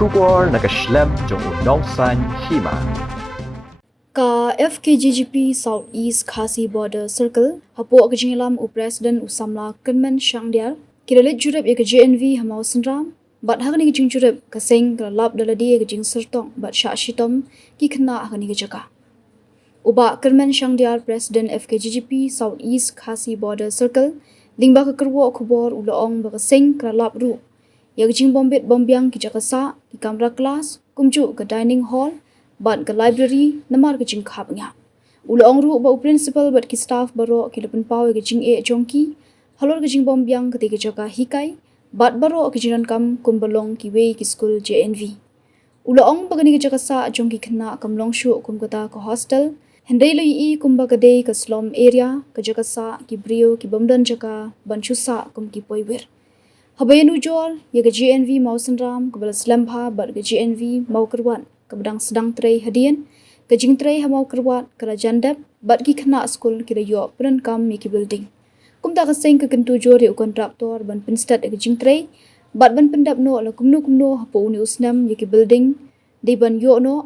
Shubor nakaslem jong unongsan hima. Ka FKGGP Southeast Khasi Border Circle hapo akajingilam u President Usamla Kenmen Shangdiar kilalit jurep ya ke JNV hamau senram bat hagani ke jing jurep kaseng kelap daladi ya ke jing sertong bat syak shitom ki kena hagani ke jaka. Uba Kenmen Shangdiar President FKGGP Southeast Khasi Border Circle lingba ke kerwo kubor ulaong bakaseng kelap ru ya ke jing bombet bombyang ki jakasa ki kamera kelas kumju ke dining hall ban ke library namar ke jing khap nya ulong ru ba principal bat ki staff baro ki lepen paw ke jing e jongki halor ke jing bom byang ke jaga hikai bat baro ke jiran kam kumbalong ki we ki school JNV ulong bagani ke jaga sa jongki khna kamlong shu kum kata ko hostel hendai lo i kumba ke dei ke slum area ke jaga sa ki brio ki bomdan jaga banchusa kum ki poiwer habayanu jor ya ke JNV mausenram ke bal slambha bat ke JNV mau kerwan kabedang sedang tray hadian kajing tray hamau kerwat kerajaan dap bat ki kena skul kira yo pren kam mi ki building kumta ka seng ke kentu jori kontraktor ban pinstat ke jing tray bat ban pendap no la kumno hapo uni usnam ye ki building di ban yo no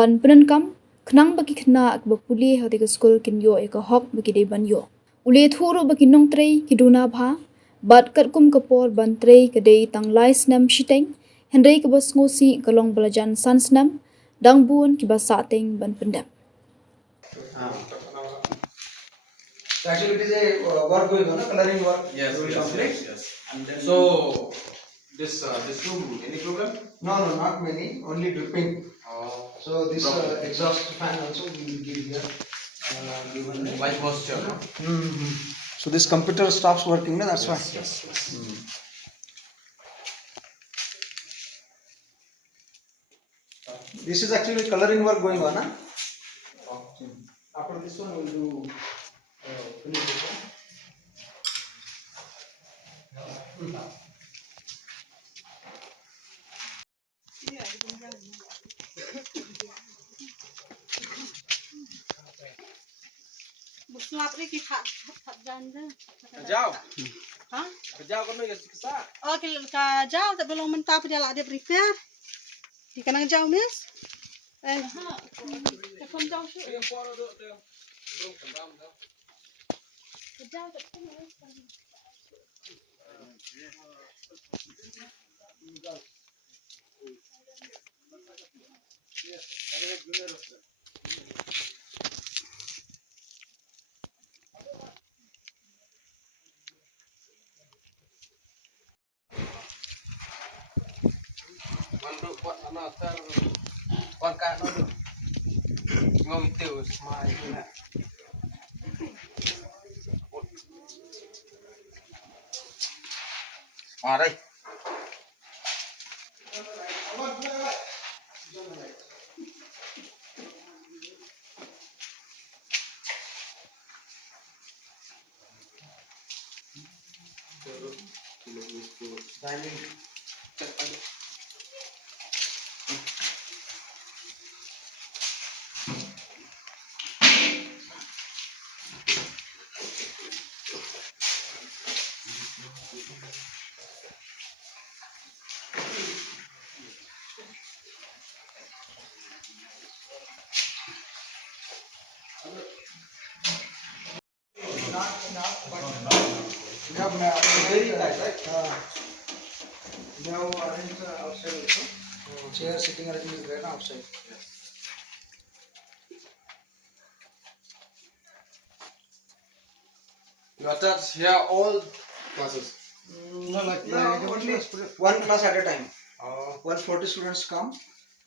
ban pren kam khnang baki khna ak bapuli hati ke skul kin yo e ka hok baki de ban yo ule thuru baki nong tray ki duna bha bat kat kum kapor ban tray ke de tang lai snam shiteng Hendai ke bos ngosi kalong belajan sansnam dang buon ki basateng ban pendam. So actually it is a work going on, coloring work. Yes, will yes, complete. yes, yes. And then So this room, any problem? no, not many, only dripping. Oh, So this problem. exhaust fan also we will give here. Given Light posture. No? So this computer stops working, no? That's why. Yes, yes. This is actually coloring work going on, huh? After this one, we'll do finish this one. Slap đi cái thật dần đó. Jauh, Hả? jauh kan mereka kesat. Cái jauh tapi belum mentah pada lah dia prepare. Di kanang jauh mis? Cái phone jauh sih. Yang poro tu, belum kendam tu. Cái jauh tapi Mandu kuat mana ter, kuat kan tu. Ngau itu semai tu nak. Mari. Dining. Cek aja. We have very tight, right? We have arranged outside also. Chair sitting arrangement is there na outside. You attach here all classes. No, only one class at a time. 140 students come.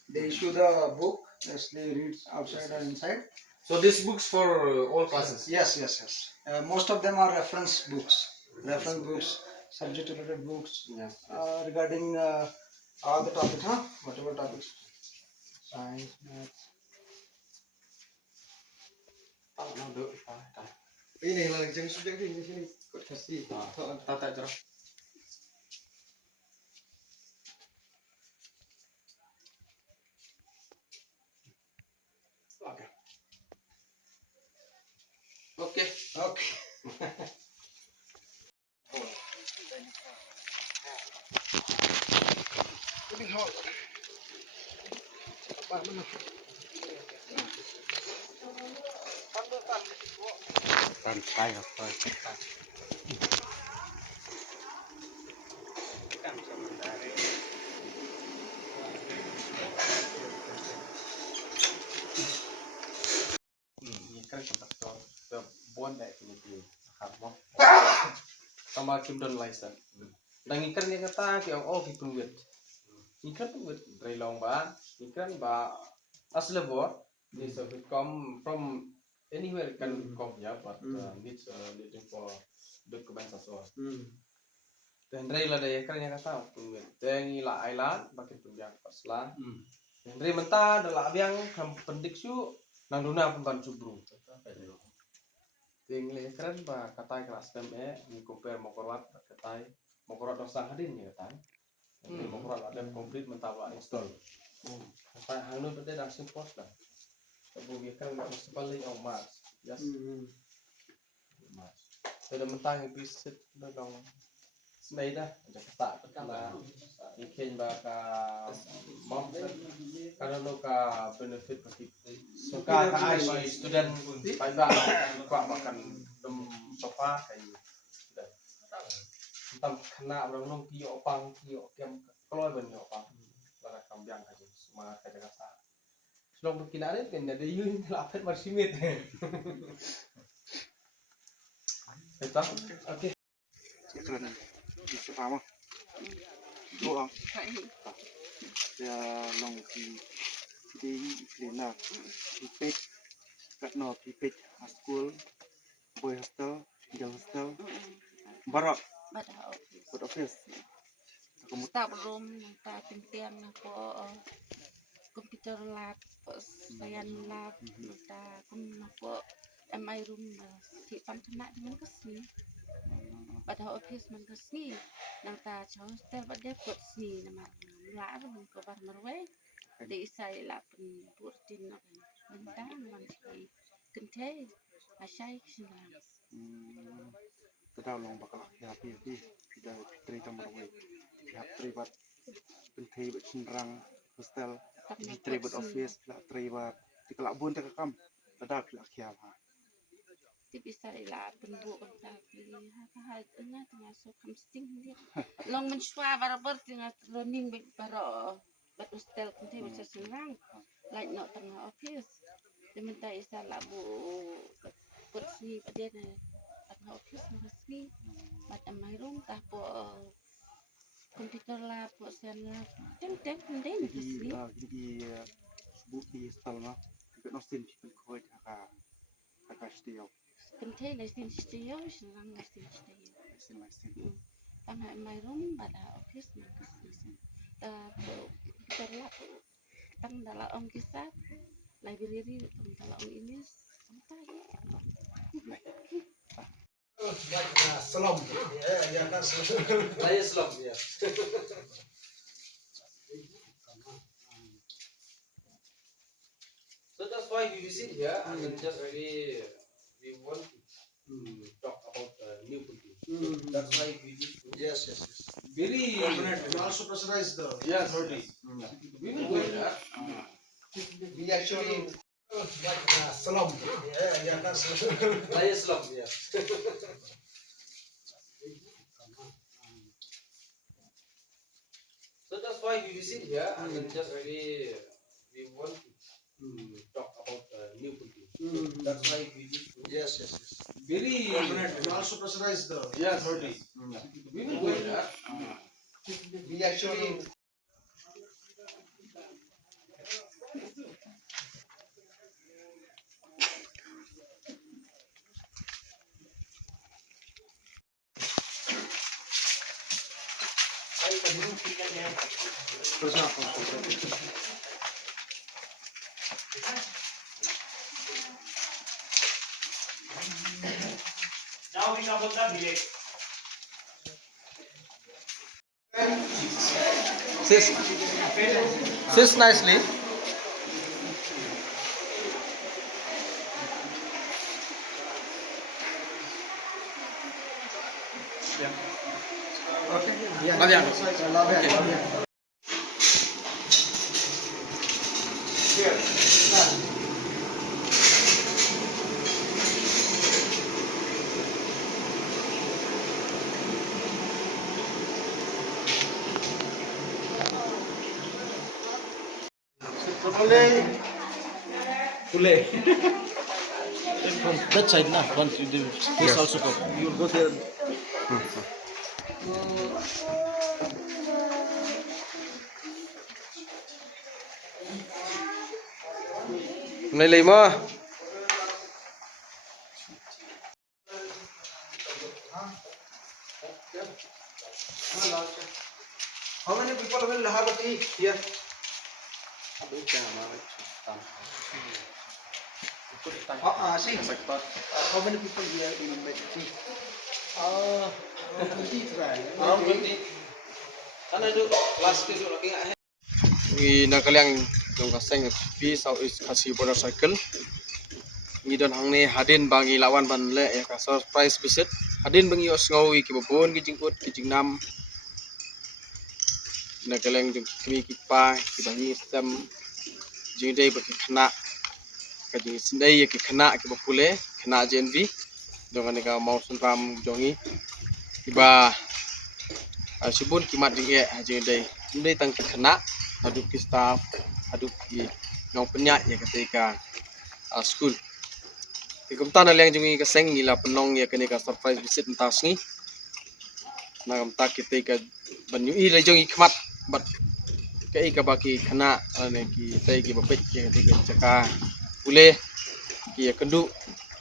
They issue the book. Yes, they read outside and inside. So this books for all classes. Yes. Most of them are reference books. Subject related books. Yes. Regarding all the topics, whatever topics. Science, maths. Tak nak duduk. Tak. Ini lah jangan subjek ni sini kot kasih. Tak jarang. Okay. Okay. Okay. Ini hot. Pantai apa? Ini kan kita buat deh ini harus sama Kim Don License. Dan ikan yang kata ki oh ki pungwit. Ikan pungwit dari lomba, ikan ba asli bo. This will come from anywhere can come ya, but needs looking for documents as well. Dan dari lah daya ikan yang kata pungwit. Dan ila island bagi tunjang pasla. Dan dari mentah adalah yang pendik su nang duna pemban subru. Tinggal keren ba katai kelas TME ni compare mokorat katai mokorat dosang hadin ya katai. Jadi mokorat ada komplit mentaba install. Katai hanu bete dah support dah. Sebelum kan enggak mesti paling mas. Yes. Mas. Sudah mentah yang visit dah dong. Snai dah ada ketak lah. Ikan ba ka mom kalau lo ka benefit bagi suka ka ai student pai ba kuat makan sofa kayak sudah tam kena orang long kio pang kio kem keluar ben kio pang lara kambiang aja semua kayak kata selong berkinare kan ada yun lapet marsimit itu oke Keren. Bisa paham? Doang. Ya long di Lena Pipet Katno Pipet School Boy Hostel Girl Hostel Barak Board Office Staff room ta tiang na po computer lab po sayan lab ta kun na po MI room si pantana man kasi pada office man kasi nang ta hostel pada po si na mala ron ko bar marway di isay lapin burtin na benta man si kente asay sila Tadau long bakal ya pi pida pitri tamarwe ya tribat pentei bet cinrang hostel pitri bet office la tribat tikelak bun tekam tadau kelak kiam ha ti bisa lapin bu kan tapi ha ina termasuk kamsting dia long menshwa barabar tinga learning baro bat hostel kente bisa senang like no tengah office diminta isa labu kursi pada tengah office resmi mat amai room tah po komputer lab po sana tem pendek resmi di buki stalma bet nosin pipin khoi ka stio kente lesin studio senang lesin studio sin tengah amai room pada office resmi tah po komputer lab tang dalam om kisah library tang dalam om ini sampai Salam. Ya kan. Saya Islam ya. So that's why we visit here and then just really we want to talk about new country. That's why we need to Yes. very Definitely. We also pressurize the. yes we will go there. We actually. Salam. Ya kan. Saya Islam ya. So that's why we visit here and then just really we want to talk about new country. That's why we need to Yes. very Definitely. We also pressurize the. yes we will go there. We actually. Sits nicely. Yeah. Pule. From that side now, one to the this also go. You will go there. Này lấy mà. How many people will have a tea here? See, how many people here will make tea? Around 20, right? Around 20. Kan ada last day lagi nggak? Ini nakaliang dong kaseng pi Southeast Khasi Border Circle. Ini don hang ne hadin bangi lawan ban le ya ka surprise visit. Hadin bangi os ngawi ki babon ki jingkut ki jingnam. Nakaliang jong kami ki pa ki bangi sistem jing dei baki khana ka jing sindai ki khana ki bapule khana JNV dong ani ka mau sunram jongi tiba subun kimat ding e jing dei tang ki khana aduk ki staff aduk ki ngau penyak ya ketika school tikumta na leng jungi kaseng ngila penong ya kenika surprise visit entas ni na kamta ketika banyu i le jongi khmat bat kai ka baki khana ane ki tai ki bapet ya ketika jaka pule ki ya kendu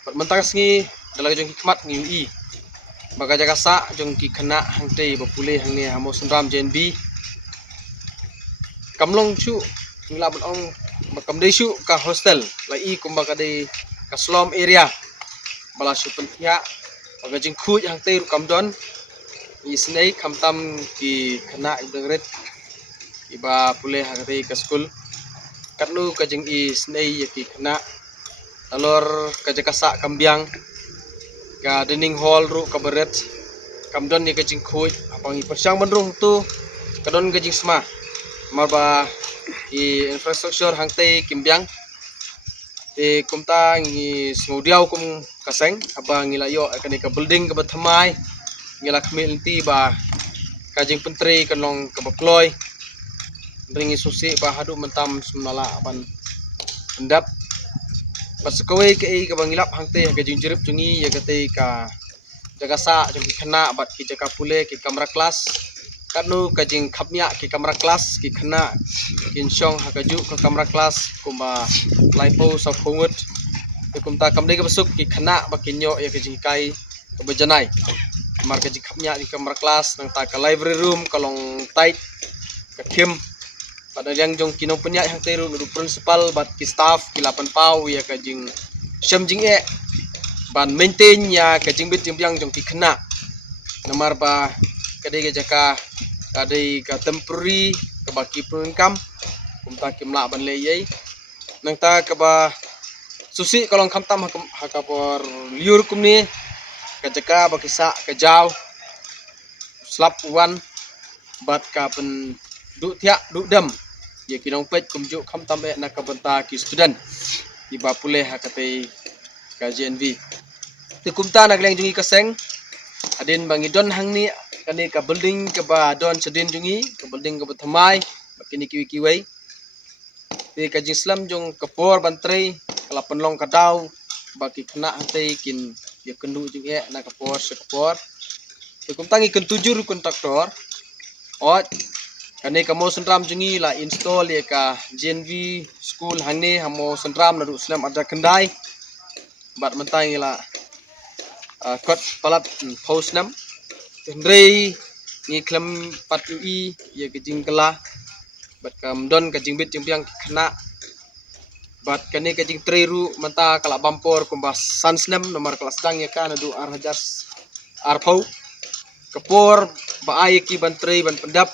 bat mentas ni dalam jongi khmat ngi i baka jaka sa jongi khana hang tai bapule hang ne hamo sunram JNB kamlong chu ngila ong makam dei chu ka hostel lai kumba ka dei ka slum area bala su pentia baga jing khu hang tei kam don isnei kamtam ki khana idengret iba pule hang tei ka school katlu ka jing isnei ki khana alor ka jakasa kambiang ka dining hall ru ka beret kam don ni ka jing khu apang persyang benrung tu kadon ka jing sma marba i infrastructure hang tei kimbyang te kumta ngi smudiaw kum kaseng aba ngilayo kani ka building ka bathamai ngila community ba kajing pentri kanong ka bakloy ringi susi ba hadu mentam sumnala ban endap pasukawai ke ka bangilap hang tei ka jing jirip jungi ya ka tei ka jagasa jungi khana bat ki jaka pule ki kamera kelas kanu kajing khapnya ki kamera kelas ki khana kinsyong hakaju ka kamera kelas kumba laipo sa phungut kumta kamdei ka besuk ki khana bakinyo ya kajing kai ka bajanai mar kajing khapnya ki kamera kelas nang ta ka library room kalong tight ka kim pada yang jong kinong penya hang teru nu principal bat ki staff ki lapan pau ya kajing syamjing e ban maintain ya kajing bit yang jong ki khana namar ba kadai jaka kadai ka temporary ka baki income kumta kimla ban leyai nang ta ka ba susi kalong kamtam hakapor liur kumni ka jaka bakisa ka jaw slap one bat ka pen du thia du dam ye kinong pet kumju kamtam e na ka banta ki student iba pule hakate ka JNV ti kumta nagleng jungi kaseng adin bangidon hangni kani ka building ka ba don sedin jungi ka building ka bathamai bakini kiwi-kiwai ti ka jislam jong kapor bantrei kala penlong ka daw baki kena hantei kin ya kendu jung e na kapor sekapor ti kumtangi kentujur kontraktor ot kani ka mo senram jungi la install ya ka JNV school hangni hamo senram na ruslam ada kendai bat mentangi la kot palat post nam Hendrei ni klem 4 UI ya kejing kala bat kam don kejing bit jempiang kena bat kani kejing treru menta kala bampor kumbas sansnem nomor kelas dang ya kan adu ar hajar arpau kepor baai ki bantrei ban pendap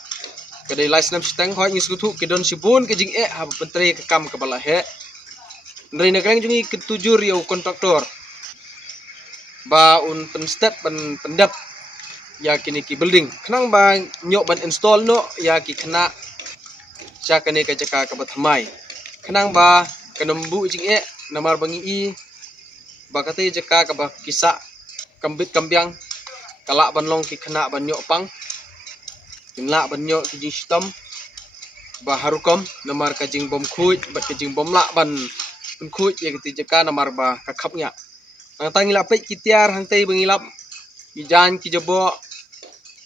kedai license stang hoi ngisutu kedon sibun kejing ha bantrei kekam kepala he ndrei nagrang jungi ketujur ya kontraktor ba un penstet ban pendap ya kini ki building kenang ba nyok ban install no ya ki kena sya kani ka jaka ka bathamai kenang ba kanembu jing e namar bangi i ba kate jaka ka ba kisa kambit kambyang kala ban long ki kena ban nyok pang kinla ban nyok ki jing stom ba harukom namar kajing bom khuj bat kajing bom lak ban pun khuj ya keti jeka namar ba kakapnya ang tangi lapet kitiar hang tei bengilap ijan ki jabo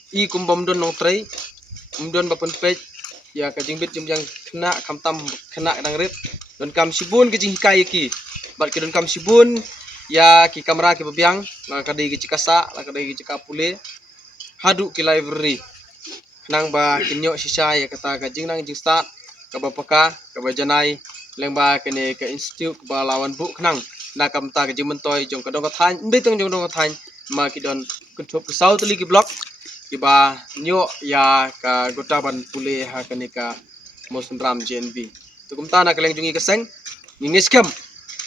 I kum bom don nong trei don ba pun pej ya kajing bit jum yang kena kamtam kena dang rip don kam sibun kajing hikai ki bat ki don kam sibun ya ki kamera ki babiang la kadai ki cikasa la kadai ki cikapule hadu ki library nang ba kinyo sisa ya kata kajing nang jing start ka ba peka ka ba janai leng ba kene ka institute ba lawan bu knang na kam ta kajing mentoy jong ka dong ka than mbe tong jong dong ka than ma ki don kunthop ka sau tali ki blok ki ba nyo ya ka gota ban pule ha kene ka mosundram JNV tu kum ta na keleng jungi keseng ngis kam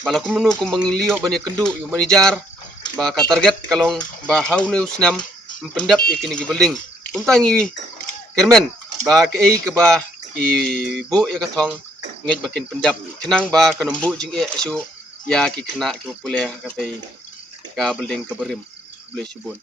bala kum nu kum bangilio bani kendu yu manajar ba ka target kalong ba hau ne usnam pendap ikini ki building kum tangi kermen ba ke ke ba ibu ya katong ngej bakin pendap kenang ba kanombu jing asu ya ki kena ki pule katai ka building ka berim boleh subun